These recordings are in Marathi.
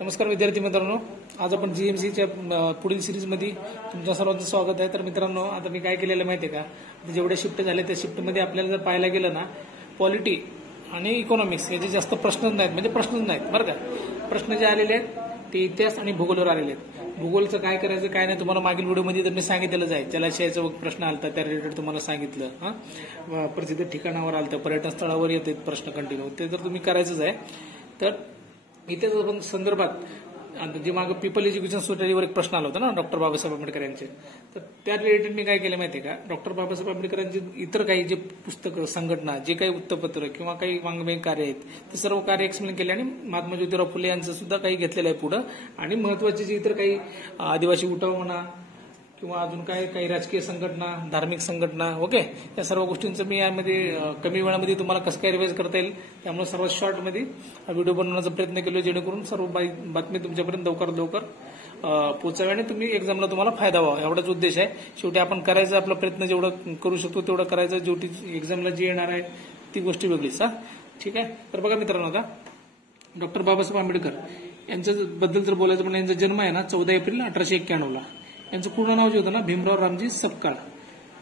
नमस्कार विद्यार्थी मित्रांनो, आज आपण जीएमसीच्या पुढील सिरीजमध्ये तुमच्या सर्वांचं स्वागत आहे. तर मित्रांनो, आता मी काय केलेलं माहिती आहे का, जेवढ्या शिफ्ट झाल्या त्या शिफ्टमध्ये आपल्याला जर पाहायला गेलं ना, पॉलिटी आणि इकॉनॉमिक्स याचे जास्त प्रश्नच नाहीत, म्हणजे प्रश्नच नाहीत बरं का. प्रश्न जे आलेले आहेत ते इतिहास आणि भूगोलवर आलेले आहेत. भूगोलचं काय करायचं काय नाही तुम्हाला मागील व्हिडिओमध्ये तर मी सांगितलेलंच आहे. जलाशयाचा प्रश्न आलता त्या रिलेटेड तुम्हाला सांगितलं. प्रसिद्ध ठिकाणावर आलतं, पर्यटन स्थळावर येते प्रश्न कंटिन्यू, ते जर तुम्ही करायचंच आहे. तर इथे जर संदर्भात जे मागं पीपल एज्युकेशन सोसायटीवर एक प्रश्न आला होता ना डॉक्टर बाबासाहेब आंबेडकर यांचे, तर त्या रिलेटेड मी काय केलं माहितीये का, डॉक्टर बाबासाहेब आंबेडकरांचे इतर काही जे पुस्तकं, संघटना, जे काही वृत्तपत्र किंवा काही वाङ्मयीन कार्य आहेत ते सर्व कार्य एक्सप्लेन केले आणि महात्मा ज्योतिराव फुले यांचं सुद्धा काही घेतलेलं आहे पुढं. आणि महत्वाचे जे इतर काही आदिवासी उठाव म्हणा किंवा अजून काही राजकीय संघटना, धार्मिक संघटना, ओके, या सर्व गोष्टींचं मी यामध्ये कमी वेळामध्ये तुम्हाला कसं काय रिवाइज करता येईल त्यामुळे सर्वात शॉर्टमध्ये हा व्हिडिओ बनवण्याचा प्रयत्न केला, जेणेकरून सर्व बातमी तुमच्यापर्यंत लवकर पोहोचावी आणि तुम्ही एक्झामला तुम्हाला फायदा व्हावा, एवढाच उद्देश आहे. शेवटी आपण करायचा आपला प्रयत्न जेवढं करू शकतो तेवढं करायचं. शेवटी एक्झामला जी येणार आहे ती गोष्ट वेगळीच. ठीक आहे. तर बघा मित्रांनो, आता डॉक्टर बाबासाहेब आंबेडकर यांच्याबद्दल जर बोलायचं म्हणजे यांचा जन्म आहे ना 14 एप्रिल 1891 ला. यांचं पूर्ण नाव जे होतं ना भीमराव रामजी सपकाळ,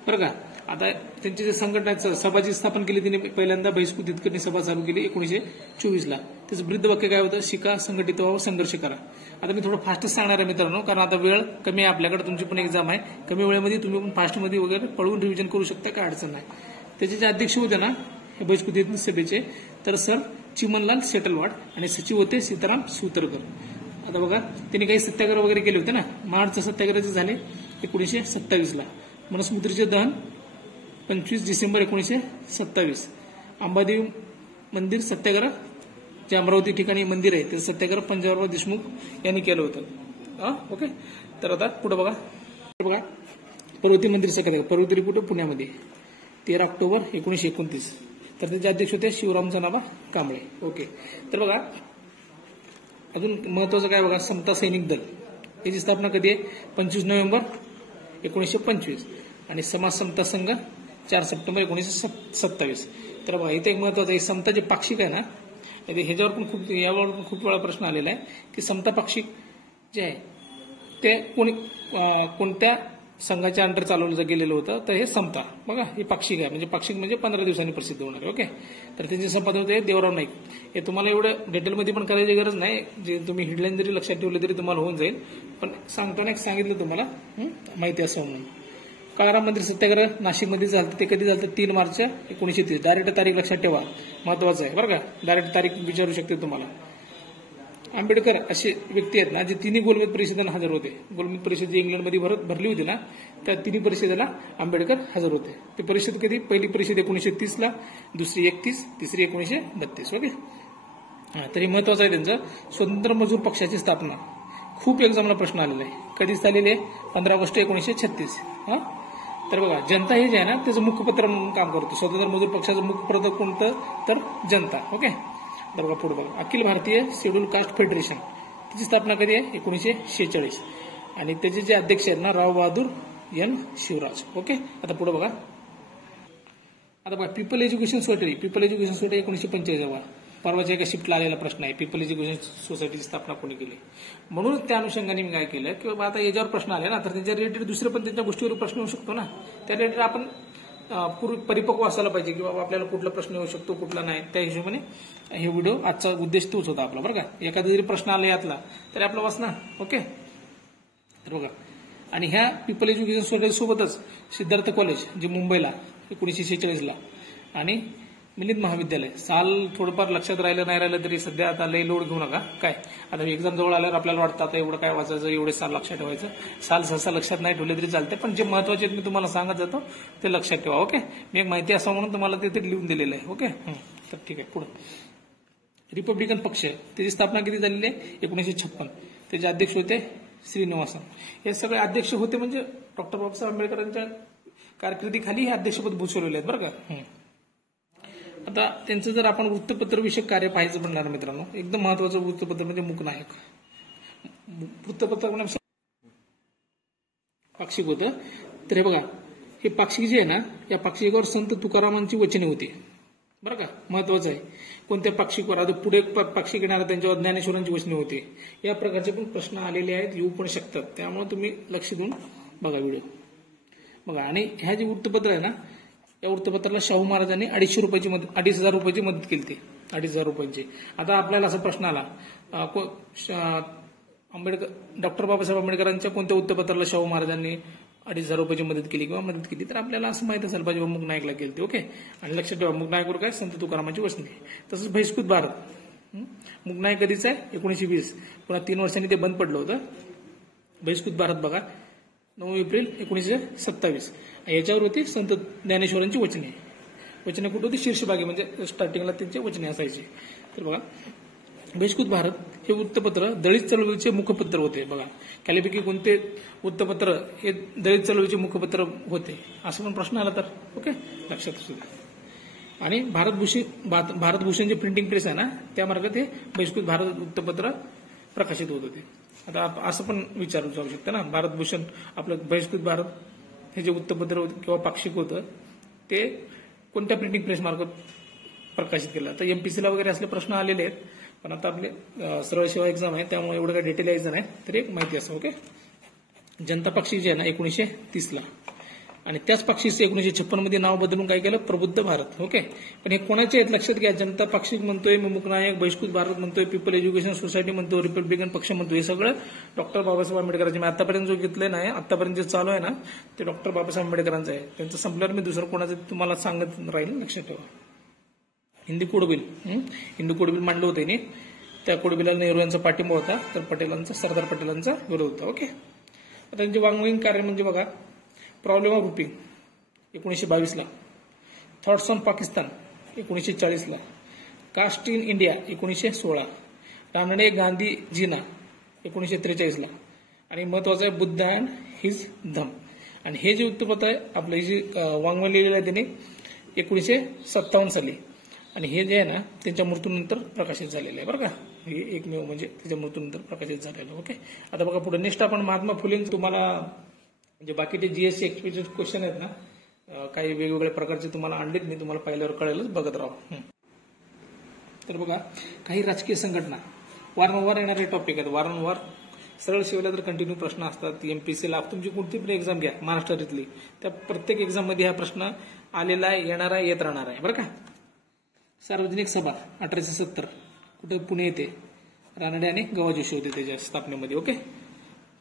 बरं का. आता त्यांची जे संघटना सभाची स्थापन केली तिने पहिल्यांदा बहिष्कृत हितकरणी सभा चालू केली 1924 ला. त्याचं ब्रीद वाक्य काय होतं, शिका, संघटित व्हावं, संघर्ष करा. आता मी थोडं फास्टच सांगणार आहे मित्रांनो, कारण आता वेळ कमी आहे आपल्याकडे, तुमची पण एक्झाम आहे. कमी वेळेमध्ये तुम्ही पण फास्टमध्ये वगैरे पळवून रिव्हिजन करू शकता, काय अडचण नाही. त्याचे जे अध्यक्ष होते ना बहिष्कृत हितकरणी सभेचे, तर सर चिमनलाल सेटलवाड आणि सचिव होते सीताराम सुतरकर. आता बघा, त्यांनी काही सत्याग्रह वगैरे केले होते ना. मार्चचे सत्याग्रह झाले 1927 ला. मनुस्मृतीचे दहन 25 डिसेंबर 1927. अंबादेवी मंदिर सत्याग्रह, जे अमरावती ठिकाणी मंदिर आहे त्याचं सत्याग्रह पंजाबराव देशमुख यांनी केलं होतं. ओके. तर आता पुढे बघा, पर्वती मंदिर सत्याग्रह, पर्वती रिपोर्ट पुण्यामध्ये 13 ऑक्टोबर 1929. तर त्याचे अध्यक्ष होते शिवराम जनाबा कांबळे. ओके. तर बघा, अजून महत्वाचं काय बघा, समता सैनिक दल याची स्थापना कधी आहे, 25 नोव्हेंबर 1925. आणि समाज समता संघ 4 सप्टेंबर 1927. तर बघा, इथे एक महत्वाचं आहे, समता जे पाक्षिक आहे ना, ह्याच्यावर पण यावर पण खूप वेळा प्रश्न आलेला आहे की समता पाक्षिक जे आहे ते कोणत्या संघाच्या अंडर चालवलं गेलेलं होतं. तर हे समता बघा, हे पाक्षिक आहे, म्हणजे पाक्षिक म्हणजे 15 दिवसांनी प्रसिद्ध होणार आहे. ओके. तर त्यांचे संपादक होते देवराव नाईक. हे तुम्हाला एवढं डिटेलमध्ये पण करायची गरज नाही, जे तुम्ही हेडलाईन जरी लक्षात ठेवले तरी तुम्हाला होऊन जाईल. पण सांगताना सांगितलं तुम्हाला माहिती असं म्हणून. काळाराम मंदिर सत्याग्रह नाशिकमध्ये झालं, ते कधी झालं, 3 मार्च 1930. डायरेक्ट तारीख लक्षात ठेवा, महत्वाचं आहे बरं का, डायरेक्ट तारीख विचारू शकते तुम्हाला. आंबेडकर असे व्यक्ती आहेत ना जे तिन्ही गोलमेज परिषदेला हजर होते. गोलमेज परिषद जी इंग्लंडमध्ये भरली होती ना, त्या तिन्ही परिषदेला आंबेडकर हजर होते. ती परिषद कधी, पहिली परिषद 1930 ला, दुसरी 31, तिसरी 1932. ओके. तरी महत्वाचं आहे त्यांचं स्वतंत्र मजूर पक्षाची स्थापना. खूप एक्झामला प्रश्न आलेला आहे. कधीच झालेली आहे, 15 ऑगस्ट 1936. तर बघा, जनता हे जे आहे ना त्याचं मुखपत्र म्हणून काम करतो. स्वतंत्र मजूर पक्षाचं मुखपत्र कोणतं, तर जनता. ओके. तर बघा पुढे बघा, Akhil Bharatiya schedule caste federation, त्याची स्थापना कधी आहे, 1946. आणि त्याचे जे अध्यक्ष आहेत ना राव बहादूर एन शिवराज. ओके. आता पुढे बघा, पीपल एज्युकेशन सोसायटी 1945. परवाच्या एका शिफ्टला आलेला प्रश्न आहे, पीपल एज्युकेशन सोसायटीची स्थापना कोणी केली. म्हणून त्या अनुषंगाने मी काय केलं की बाबा आता याच्यावर प्रश्न आले ना, तर त्याच्या रिलेटेड दुसरे पण त्यांच्या गोष्टीवर प्रश्न येऊ शकतो ना, त्या रिलेटेड आपण परिपक्व असायला पाहिजे की बाबा आपल्याला कुठला प्रश्न येऊ शकतो कुठला नाही. त्या हिशोबाने हे व्हिडिओ आजचा उद्देश तोच होता आपला बरं का. एखादा जरी प्रश्न आला यातला तरी आपला वाचना. ओके. तर बघा, आणि ह्या पीपल एज्युकेशन सोसायटी सोबतच सिद्धार्थ कॉलेज जे मुंबईला 1946 ला, आणि मिलिंद महाविद्यालय. साल थोडंफार लक्षात राहिलं तरी सध्या आता लई लोड घेऊ नका. काय आता एक्झाम जवळ आल्यावर आपल्याला वाटतं आता एवढं काय वाचायचं, एवढे साल लक्षात ठेवायचं. साल सहसा लक्षात नाही ठेवले तरी चालते, पण जे महत्वाचे मी तुम्हाला सांगत जातो ते लक्षात ठेवा. ओके. मी एक माहिती असावं म्हणून तुम्हाला ते लिहून दिलेलं आहे. ओके. तर ठीक आहे. पुढे रिपब्लिकन पक्ष, त्याची स्थापना किती झालेली आहे, 1956. त्याचे अध्यक्ष होते श्रीनिवासन. हे सगळे अध्यक्ष होते म्हणजे डॉक्टर बाबासाहेब आंबेडकरांच्या कारकिर्दीखाली हे अध्यक्षपद भूषवलेले आहेत बरं का. आता त्यांचं जर आपण वृत्तपत्र विषयक कार्य पाहायचं म्हणणार मित्रांनो, एकदम महत्वाचं वृत्तपत्र म्हणजे मूकनायक. वृत्तपत्र पाक्षिक होतं. तर हे बघा, हे पाक्षिक जे आहे ना, या पाक्षिकावर संत तुकारामांची वचने होती. बरं का, महत्वाचं आहे. कोणत्या पाक्षिकवर, आता पुढे पाक्षिक येणार त्यांच्यावर ज्ञानेश्वरांची वचने होते. या प्रकारचे पण प्रश्न आलेले आहेत, येऊ पण शकतात. त्यामुळे तुम्ही लक्ष देऊन बघा व्हिडिओ बघा. आणि ह्या जे वृत्तपत्र आहे ना, या वृत्तपत्राला शाहू महाराजांनी 2,500 रुपयाची मदत केली होती. 2,500 रुपयांची. आता आपल्याला असा प्रश्न आला, डॉक्टर बाबासाहेब आंबेडकरांच्या कोणत्या वृत्तपत्राला शाहू महाराजांनी 2,500 रुपयाची मदत केली किंवा मदत केली, तर आपल्याला असं माहित असायला पाहिजे मुक नायकला केली होती. ओके. आणि लक्षात ठेवा, मुक नायकवर काय, संत तुकारामांची वचने. तसंच बहिष्कृत भारत, मुक नायक कधीच आहे, 1920. पुन्हा 3 वर्षांनी ते बंद पडलं होतं. बहिष्कृत भारत बघा, 9 एप्रिल 1927. याच्यावर होती संत ज्ञानेश्वरांची वचने. वचने कुठे होती, शीर्षभागी, म्हणजे स्टार्टिंगला त्यांचे वचने असायचे. तर बघा, बहिष्कृत भारत हे वृत्तपत्र दलित चळवळीचे मुखपत्र होते. बघा, खालीपैकी कोणते वृत्तपत्र हे दलित चळवळीचे मुखपत्र होते, असं पण प्रश्न आला तर ओके लक्षात असू द्या. आणि भारतभूषण जे प्रिंटिंग प्रेस आहे ना, त्या मार्गात हे बहिष्कृत भारत वृत्तपत्र प्रकाशित होत होते. आता असं पण विचारू जाऊ शकतं ना, भारतभूषण आपलं बहिष्कृत भारत हे जे वृत्तपत्र किंवा पाक्षिक होतं ते कोणत्या प्रिंटिंग प्रेस मार्फत प्रकाशित केलं. तर एमपीसीला वगैरे असले प्रश्न आलेले आहेत, पण आता आपले सरळ सेवा एक्झाम आहे त्यामुळे एवढं काही डिटेल यायचं नाही, तरी एक माहिती असं. ओके. जनता पाक्षिक जे आहे ना 1930ला, आणि त्याच पाक्षिकचे 1956 मध्ये नाव बदलून काय केलं, प्रबुद्ध भारत. ओके. पण हे कोणाचे आहेत लक्षात घ्या, जनता पाक्षिक म्हणतोय, मुक नायक, बहिष्कृत भारत म्हणतोय, पीपल एज्युकेशन सोसायटी म्हणतो, रिपब्लिकन पक्ष म्हणतो, हे सगळं डॉक्टर बाबासाहेब आंबेडकरांचे. मी आतापर्यंत जो घेतलं नाही, आतापर्यंत जे चालू आहे ना ते डॉक्टर बाबासाहेब आंबेडकरांचं आहे. त्यांचं संपल्यावर मी दुसरं कोणाचं तुम्हाला सांगत राहील, लक्षात ठेवा. हिंदी कोड बिल मांडलं होतं नाही, त्या कोड बिलाला नेहरू यांचा पाठिंबा होता, तर सरदार पटेलांचा विरोध होता. ओके. त्यांचे वाङ्मयीन कार्य म्हणजे बघा, प्रॉब्लेम ऑफ ग्रुपिंग 1922ला, थॉट्स ऑन पाकिस्तान 1940ला, caste in India 1916, Ranade Gandhi Jinnah 1943ला, आणि महत्वाचं आहे बुद्ध अँड हिज धम. आणि हे जे वृत्तपत्र आहे आपलं, हे जे वाङ्मय लिहिलेलं आहे त्यांनी 1957 साली, आणि हे जे आहे ना त्यांच्या मृत्यूनंतर प्रकाशित झालेलं आहे. बरं का, हे एकमेव म्हणजे त्याच्या मृत्यूनंतर प्रकाशित झालेलं. ओके. आता बघा पुढे नेक्स्ट आपण महात्मा फुले. तुम्हाला म्हणजे बाकीचे जीएससी एक्सपिरियन्स क्वेश्चन आहेत ना, काही वेगवेगळ्या प्रकारचे तुम्हाला आणलेत, मी तुम्हाला पाहिल्यावर कळेलच, बघत राहा. तर बघा, काही राजकीय संघटना, वारंवार येणारे टॉपिक आहेत, वारंवार सरळ सेवेला तर कंटिन्यू प्रश्न असतात. एमपीसीला तुमची कोणती पण एक्झाम घ्या महाराष्ट्रातली, त्या प्रत्येक एक्झाम मध्ये हा प्रश्न आलेला आहे, येणार आहे, येत राहणार आहे. बरं का. सार्वजनिक सभा 1870 कुठे, पुणे येथे, रानडे आणि गवा जोशी होते त्याच्या स्थापनेमध्ये. ओके.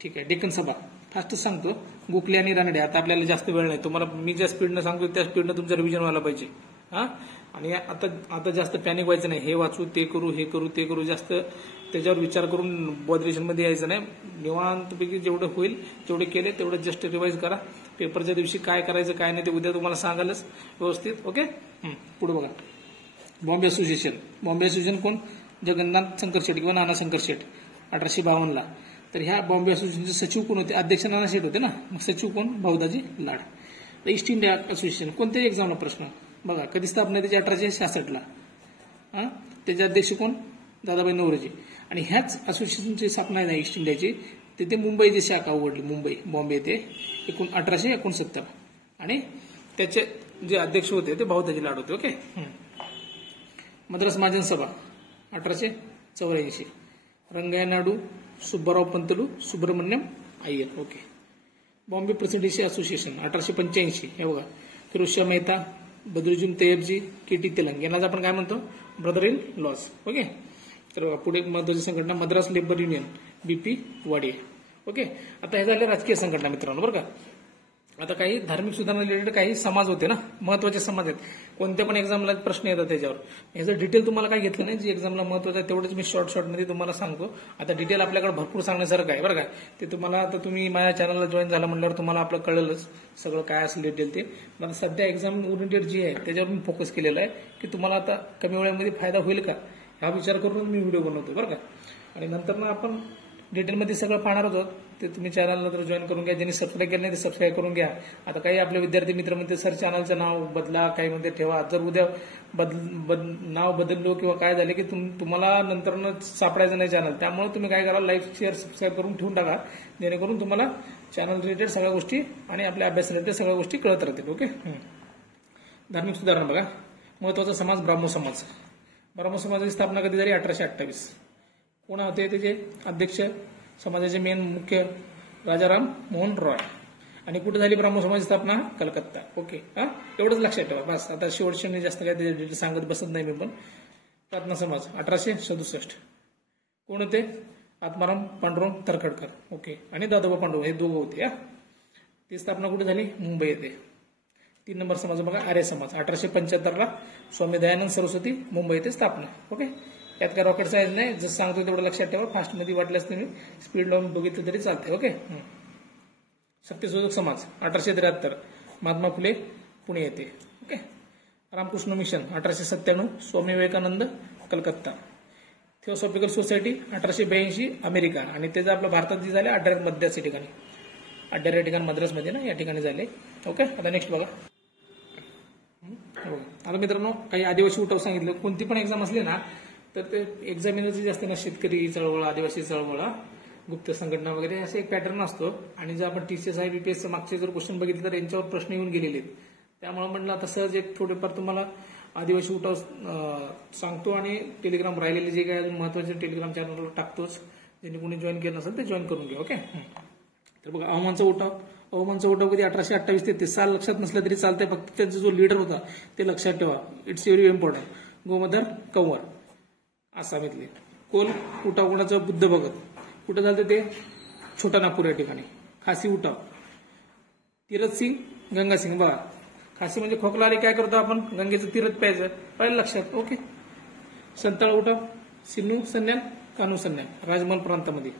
ठीक आहे. डेक्कन सभा फास्ट सांगतो, गोखले आणि रानडे. आता आपल्याला जास्त वेळ नाही, तुम्हाला मी ज्या स्पीडनं सांगतो त्या स्पीडनं तुमचं रिव्हिजन व्हायला पाहिजे. आणि आता जास्त पॅनिक व्हायचं नाही, हे वाचू ते करू हे करू ते करू, जास्त त्याच्यावर विचार करून बॉदरेशन मध्ये यायचं नाही. निवांतपैकी जेवढं होईल तेवढे केले, तेवढं जस्ट रिवाइज करा. पेपरच्या दिवशी काय करायचं काय नाही ते उद्या तुम्हाला सांगालच व्यवस्थित. ओके. पुढे बघा, बॉम्बे असोसिएशन कोण, जगन्नाथ शंकर शेठ किंवा नाना शंकर शेठ 1852ला. तर ह्या बॉम्बे असोसिएशनचे सचिव कोण होते, अध्यक्ष नाना शेठ होते ना, मग सचिव कोण, भाऊदाजी लाड. ईस्ट इंडिया असोसिएशन कोणत्याही एक्झामला प्रश्न बघा, कधी स्थापना त्याची 1866ला. त्याचे अध्यक्ष कोण, दादाभाई नौरोजी. आणि ह्याच असोसिएशनची स्थापना आहे ईस्ट इंडियाची, तिथे मुंबईची शाखा उघडली, बॉम्बे येथे 1869. आणि त्याचे जे अध्यक्ष होते ते भाऊदाजी लाड होते. Okay. Madras Mahajan Sabha 1884, Rangaiah Naidu, Subbarao Pantulu, Subramaniam Iyer. Okay. Bombay presidency association 1885, हे बघा, फिरोजशाह मेहता, बद्रुद्दीन तय्यबजी, केटी तेलंग, यांनाच आपण काय म्हणतो, ब्रदर इन लॉज. ओके. तर पुढे महत्वाची संघटना Madras labour union, BP Wadia. Okay. आता हे झाले राजकीय संघटना मित्रांनो. बरं का. आता काही धार्मिक सुधारणा रिलेटेड काही समाज होते ना, महत्वाचे समाज आहेत, कोणत्या पण एक्झामला प्रश्न येतात त्याच्यावर. याचं डिटेल तुम्हाला काय घेतलं नाही, जी एक्झामला महत्वाचं आहे तेवढंच मी शॉर्टमध्ये तुम्हाला सांगतो. आता डिटेल आपल्याकडे भरपूर सांगण्यासारखं आहे. बरं का. ते तुम्हाला आता तुम्ही माझ्या चॅनलला जॉईन झाला म्हणल्यावर तुम्हाला आपलं कळेलच सगळं काय असेल डिटेल ते. पण सध्या एक्झाम ओरिएंटेड जी आहे त्याच्यावर मी फोकस केलेला आहे, की तुम्हाला आता कमी वेळामध्ये फायदा होईल का हा विचार करूनच मी व्हिडिओ बनवतो. बरं का. आणि नंतर ना आपण डिटेलमध्ये सगळं पाहणार आहोत, ते तुम्ही चॅनलला तर जॉईन करून घ्या. ज्यांनी सबस्क्राईब केलं नाही ते सबस्क्राईब करून घ्या. आता काही आपले विद्यार्थी मित्र म्हणते सर चॅनलचं नाव बदला, काही मध्ये ठेवा. जर उद्या नाव बदललो किंवा काय झाले की तुम्हाला नंतर सापडायचं नाही चॅनल, त्यामुळे तुम्ही काय करा, लाईक शेअर सबस्क्राईब करून ठेवून टाका, जेणेकरून तुम्हाला चॅनल रिलेटेड सगळ्या गोष्टी आणि आपल्या अभ्यास रिलेटेड सगळ्या गोष्टी कळत राहतील. ओके. धार्मिक सुधारणा बघा, महत्वाचा समाज ब्राह्मो समाज. ब्राह्मो समाजाची स्थापना कधी झाली? 1828. कोण होते त्याचे अध्यक्ष? समाजाचे मेन मुख्य राजाराम मोहन रॉय. आणि कुठे झाली ब्राह्मो समाजाची स्थापना? कलकत्ता. ओके, एवढंच लक्षात ठेवा बस. आता शेवटचे जास्त काय डिटेल सांगत बसत नाही मी. पण प्रार्थना समाज 1867. कोण होते? आत्माराम पांडुरंग तरखडकर. ओके, आणि दादोबा पांडुरंग हे दोघं होते. ती स्थापना कुठे झाली? मुंबई येथे. 3 नंबर समाज बघा, आर्य समाज 1875 स्वामी दयानंद सरस्वती, मुंबई येथे स्थापना. ओके, यात काय रॉकेट सायन्स नाही, जसं सांगतो तेवढं लक्षात ठेवा. फास्टमध्ये वाटल्यास तुम्ही स्पीड लावून बघितलं तरी चालते. ओके. सत्यशोधक समाज 1873 महात्मा फुले, पुणे येथे. Okay. Ramakrishna mission 1897 Swami Vivekananda, Calcutta. Theosophical society 1882 America. आणि त्याचं आपल्या भारतात जे झाले अड्डारे मद्रास या ठिकाणी, अड्डारे या ठिकाणी मद्रासमध्ये ना, या ठिकाणी झाले. ओके, आता नेक्स्ट बघा. आता मित्रांनो, काही आदिवासी उठाव सांगितलं. कोणती पण एक्झाम असली ना तर ते एक्झामिनरची जे असते ना, शेतकरी चळवळ, आदिवासी चळवळ, गुप्त संघटना वगैरे असे एक पॅटर्न असतो. आणि जर आपण टीसीएस आहे, बीपीएस मागचे जर क्वेश्चन बघितले तर यांच्यावर प्रश्न येऊन गेलेले आहेत. त्यामुळे म्हणलं आता सहज एक थोडेफार तुम्हाला आदिवासी उठाव सांगतो. आणि टेलिग्राम राहिलेले जे काय महत्वाचे टेलिग्राम चॅनलवर टाकतोच. ज्यांनी कोणी जॉईन केलं नसेल ते जॉईन करून घ्या. ओके. तर बघा, अवमानचा उठाव कधी 1828 ते साल लक्षात नसलं तरी चालतंय. फक्त त्यांचा जो लीडर होता ते लक्षात ठेवा. It's very important. गोमधर कंवर, आसामीतले. कोल उठाव कोणाचा? बुद्ध भगत. कुठं झालं ते? छोटा नागपूर या ठिकाणी. खासी उठाव तीरथ सिंग, गंगा सिंग. बघा, खासी म्हणजे खोकला आले काय करतो आपण? गंगेचं तीरथ प्यायचं, पहिलं लक्षात. ओके. संताळ उठाव सिन्नू सन्याल, कानू सन्याल, राजमहल प्रांतामध्ये.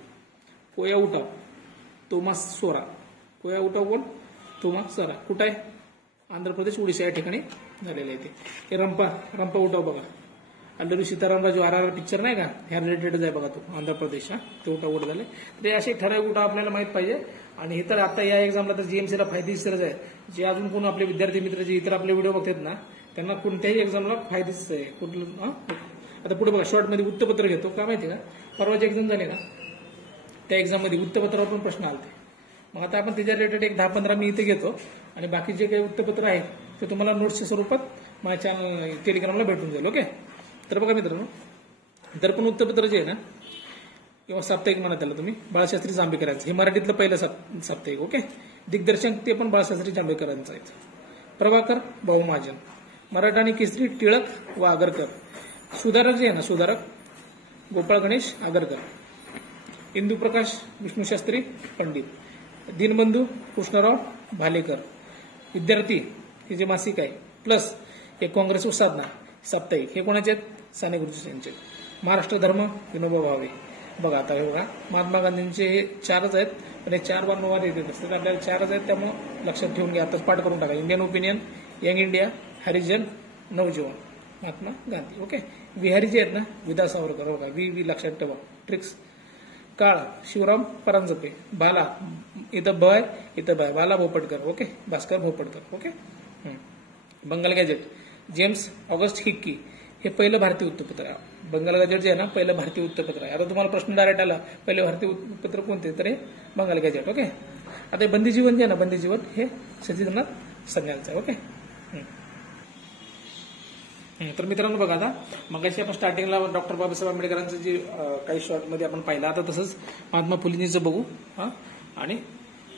कोया उठाव तोमास सोरा. कोया उठाव कोण? तोमास सोरा. कुठं आहे? आंध्र प्रदेश, ओडिशा या ठिकाणी झालेलं आहे ते. रंपा उठाव बघा, अल्लूरी सीतारामराजू RRR पिक्चर नाही का, ह्या रिलेटेडच आहे बघा तो, आंध्र प्रदेश. ते उठाव झाले. तर असे ठराविक उठाव आपल्याला माहित पाहिजे. आणि हे तर आता या एक्झामला तर जीएमसीला फायदेशीरच आहे. जे अजून कोण आपले विद्यार्थी मित्र जे इतर आपले व्हिडिओ बघतात ना, त्यांना कोणत्याही एक्झामला फायदेशीर आहे. कुठलं आता पुढे बघा, शॉर्टमध्ये वृत्तपत्र घेतो. का माहिती का, परवाची एक्झाम झाली ना, त्या एक्झाममध्ये वृत्तपत्रावर पण प्रश्न आलते. मग आता आपण त्याच्या रिलेटेड एक 10-15 मी इथे घेतो. आणि बाकी जे काही वृत्तपत्र आहेत ते तुम्हाला नोट्सच्या स्वरूपात माझ्या चॅनल टेलिग्रामला भेटून जाईल. ओके. तर बघा मित्रांनो, दर्पण वृत्तपत्र जे आहे ना, किंवा साप्ताहिक म्हणा त्याला तुम्ही, बाळशास्त्री जांभेकरांचं, हे मराठीतलं पहिलं साप्ताहिक. ओके. दिग्दर्शन ते पण बाळशास्त्री जांभेकरांचं आहे. प्रभाकर भाऊ महाजन. मराठा आणि केसरी टिळक व आगरकर. सुधारक जे आहे ना, सुधारक गोपाळ गणेश आगरकर. इंदुप्रकाश विष्णुशास्त्री पंडित. दीनबंधू कृष्णराव भालेकर. विद्यार्थी हे जे मासिक आहे, प्लस हे काँग्रेस व साधना साप्ताहिक, हे कोणाचे आहेत? साने गुरुजी यांचे. महाराष्ट्र धर्म विनोबा भावे. बघा आता हे बघा, महात्मा गांधींचे हे 4च आहेत. पण हे 4 वारंवार येत असतात. आपल्याला 4च आहेत, त्यामुळे लक्षात ठेवून घ्या. आताच पाठ करून टाका. इंडियन ओपिनियन, यंग इंडिया, हरिजन, नवजीवन, महात्मा गांधी. ओके. विहारी जे आहेत ना, विदा सावरकर. बघा, वी लक्षात ठेवा. ट्रिक्स. काळ शिवराम परांजपे. बाला इथं बय, इथं बाय, Bala Bhopatkar. Okay. Bhaskar Bhopatkar. Okay. Bengal gazette James Augustus Hicky. हे पहिलं भारतीय वृत्तपत्र आहे. बंगाल गॅजेट जे आहे ना, पहिलं भारतीय वृत्तपत्र आहे. आता तुम्हाला प्रश्न डायरेक्ट आला, पहिले भारतीय वृत्तपत्र कोणते? तर हे बंगाल गॅजेट. ओके. आता बंदीजीवन जे आहे ना, बंदीजीवन हे सचिंद्रनाथ सन्यालचं आहे. ओके. तर मित्रांनो बघा, आता मगाशी आपण स्टार्टिंगला डॉक्टर बाबासाहेब आंबेडकरांचं जे काही शॉर्टमध्ये आपण पाहिलं, आता तसंच महात्मा फुलेंचं बघू. आणि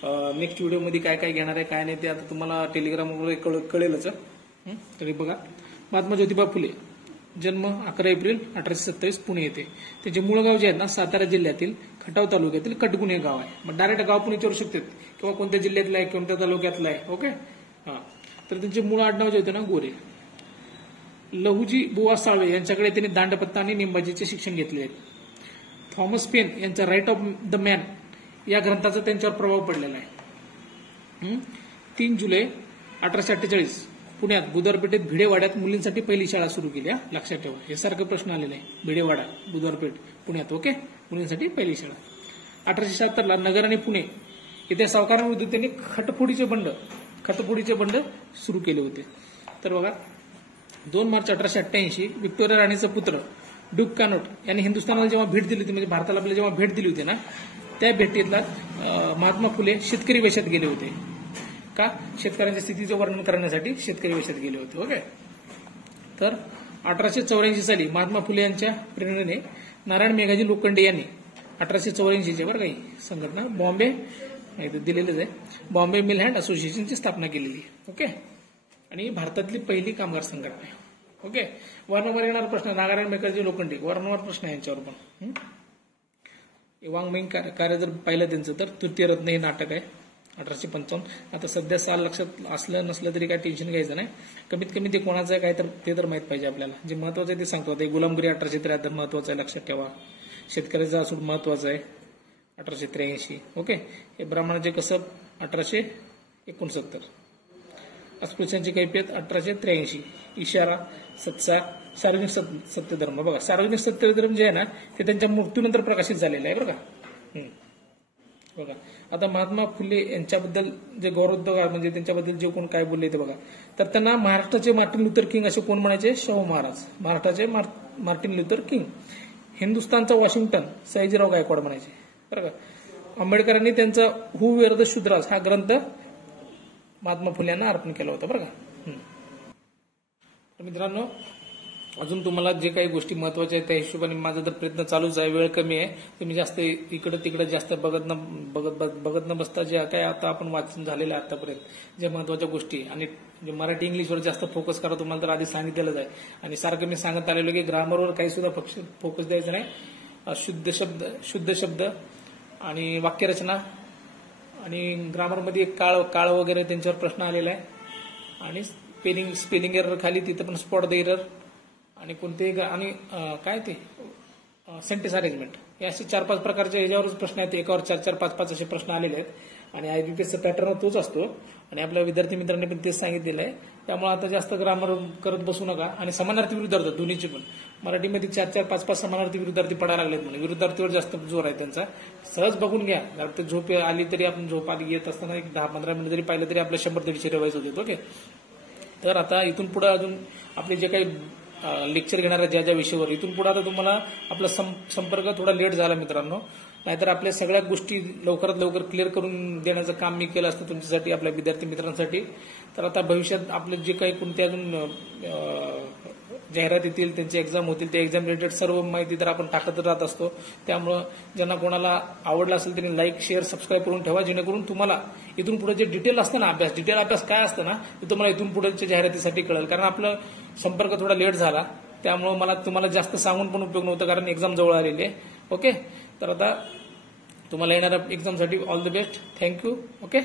नेक्स्ट व्हिडिओमध्ये काय काय घेणार आहे काय नाही ते आता तुम्हाला टेलिग्रामवर कळेलच. तरी बघा, महात्मा ज्योतिबा फुले, जन्म 11 एप्रिल 1827 पुणे येथे. त्याचे मूळ गाव जे आहेत ना, सातारा जिल्ह्यातील खटाव तालुक्यातील कटकुण हे गाव आहे. मग डायरेक्ट गाव पण विचारू शकतात किंवा कोणत्या जिल्ह्यातलं आहे, कोणत्या तालुक्यातलं आहे. ओके. तर त्यांचे मूळ आडनाव जे होते ना, गोरे. लहुजी बुवा साळवे यांच्याकडे त्यांनी दांडपत्ता आणि नेमबाजीचे शिक्षण घेतले आहे. थॉमस पेन यांचा राईट ऑफ द मॅन या ग्रंथाचा त्यांच्यावर प्रभाव पडलेला आहे. 3 जुलै 1848 पुण्यात बुधवारपेठेत भिडेवाड्यात मुलींसाठी पहिली शाळा सुरू केली. लक्षात ठेवा, हे सारखं प्रश्न आलेला आहे. भिडेवाडा, बुधवारपेठ, पुण्यात. ओके. मुलींसाठी पहिली शाळा. 1876 नगर आणि पुणे येथे सावकारांविरुद्ध त्यांनी खटफोडीचे बंड सुरू केले होते. तर बघा, 2 मार्च 1888 व्हिक्टोरिया राणीचा पुत्र ड्यूक कॅनोट यांनी हिंदुस्थानाला जेव्हा भेट दिली होती, म्हणजे भारताला आपल्याला जेव्हा भेट दिली होती ना, त्या भेटीतला महात्मा फुले शेतकरी वेशात गेले होते. का? शेतकऱ्यांच्या स्थितीचं वर्णन करण्यासाठी शेतकरी वेशात गेले होते. ओके. तर 1884 साली महात्मा फुले यांच्या प्रेरणेने नारायण मेघाजी लोखंडे यांनी 1884 बरं काही संघटना बॉम्बे दिलेलंच आहे, बॉम्बे मिल हँड असोसिएशनची स्थापना केलेली आहे. ओके, आणि भारतातली पहिली कामगार संघटना आहे. ओके, वारंवार येणारा प्रश्न नारायण मेघाजी लोखंडे, वारंवार प्रश्न आहे यांच्यावर पण. वाङ्मयीन कार्य जर पाहिलं त्यांचं तर तृतीय रत्न हे नाटक आहे 1855. आता सध्या साल लक्षात असलं नसलं तरी काय टेन्शन घ्यायचं नाही, कमीत कमी ते कोणाचं आहे काय तर ते तर माहित पाहिजे आपल्याला. जे महत्वाचं आहे ते सांगतो. आता गुलामगिरी 1873 महत्वाचं आहे, लक्षात ठेवा. शेतकऱ्याचा असूड महत्वाचं आहे 1883. ओके, हे ब्राह्मणाचे कसब 1869. अस्पृश्यांची कैफियत 1883. इशारा, सार्वजनिक सत्यधर्म. बघा, सार्वजनिक सत्यधर्म जे आहे ना ते त्यांच्या मृत्यूनंतर प्रकाशित झालेलं आहे बरं का. बघा, आता महात्मा फुले यांच्याबद्दल जे गौरवोद्गार म्हणजे त्यांच्याबद्दल जे कोण काय बोलले ते बघा. तर त्यांना महाराष्ट्राचे मार्टिन लुथर किंग असे कोण म्हणायचे? शाहू महाराज. महाराष्ट्राचे मार्टिन लुथर किंग. हिंदुस्थानचा वॉशिंग्टन सयाजीराव गायकवाड म्हणायचे बरं का. आंबेडकरांनी त्यांचा हू वेअर द शूद्रास हा ग्रंथ महात्मा फुले यांना अर्पण केला होता बरं का. मित्रांनो, अजून तुम्हाला जे काही गोष्टी महत्वाच्या आहेत त्या हिशोबाने माझा तर प्रयत्न चालूच आहे. वेळ कमी आहे, तुम्ही जास्त इकडे तिकडे जास्त बघत न बसता जे काय आता आपण वाचन झालेलं आहे आतापर्यंत जे महत्वाच्या गोष्टी आणि जे मराठी इंग्लिशवर जास्त फोकस करा. तुम्हाला तर आधी सांगितलेलंच आहे आणि सारखं मी सांगत आलेलो की ग्रामरवर काही सुद्धा फोकस द्यायचं नाही. शुद्ध शब्द आणि वाक्यरचना आणि ग्रामरमध्ये काळ वगैरे त्यांच्यावर प्रश्न आलेला आहे आणि स्पेलिंग एरर खाली तिथं पण स्पॉट द एरर आणि कोणतेही आणि काय ते सेंटेन्स अरेंजमेंट हे असे 4-5 प्रकारचे ह्याच्यावरच प्रश्न आहेत. एकावर 4-4, 5-5 असे प्रश्न आलेले आहेत आणि IBPSचा पॅटर्न तोच असतो आणि आपल्या विद्यार्थी मित्रांनी पण तेच सांगितलेलं आहे. त्यामुळे आता जास्त ग्रामर करत बसू नका. आणि समानार्थी विरुद्धार्थी दोन्हीची पण मराठीमध्ये 4-4, 5-5 समानार्थी विरुद्धार्थी पडायला लागलेत म्हणजे विरुद्धार्थीवर जास्त जोर आहे त्यांचा. सहज बघून घ्या, तर झोप आली तरी आपण झोप आली येत असताना एक 10-15 मिनिट जरी पाहिलं तरी आपलं 100-150 रिवाईज होते. ओके, तर आता इथून पुढे अजून आपले जे काही लेक्चर घेणाऱ्या ज्या विषयावर इथून पुढे आता तुम्हाला आपला संपर्क थोडा लेट झाला मित्रांनो, नाहीतर आपल्या सगळ्या गोष्टी लवकरात लवकर क्लिअर करून देण्याचं काम मी केलं असतं तुमच्यासाठी, आपल्या विद्यार्थी मित्रांसाठी. तर आता भविष्यात आपले जे काही कोणते अजून जाहिरात येतील, त्यांचे एक्झाम होतील, त्या एक्झाम रिलेटेड सर्व माहिती तर आपण टाकत राहत असतो. त्यामुळं ज्यांना कोणाला आवडला असेल त्यांनी लाईक, शेअर, सबस्क्राईब करून ठेवा, जेणेकरून तुम्हाला इथून पुढे जे डिटेल असतं ना डिटेल अभ्यास काय असतं ना ते तुम्हाला इथून पुढेच्या जाहिरातीसाठी कळेल. कारण आपलं संपर्क थोडा लेट झाला त्यामुळे मला तुम्हाला जास्त सांगून पण उपयोग नव्हता कारण एक्झाम जवळ आलेली आहे. ओके, तर आता तुम्हाला येणाऱ्या एक्झामसाठी all the best. Thank you. Okay.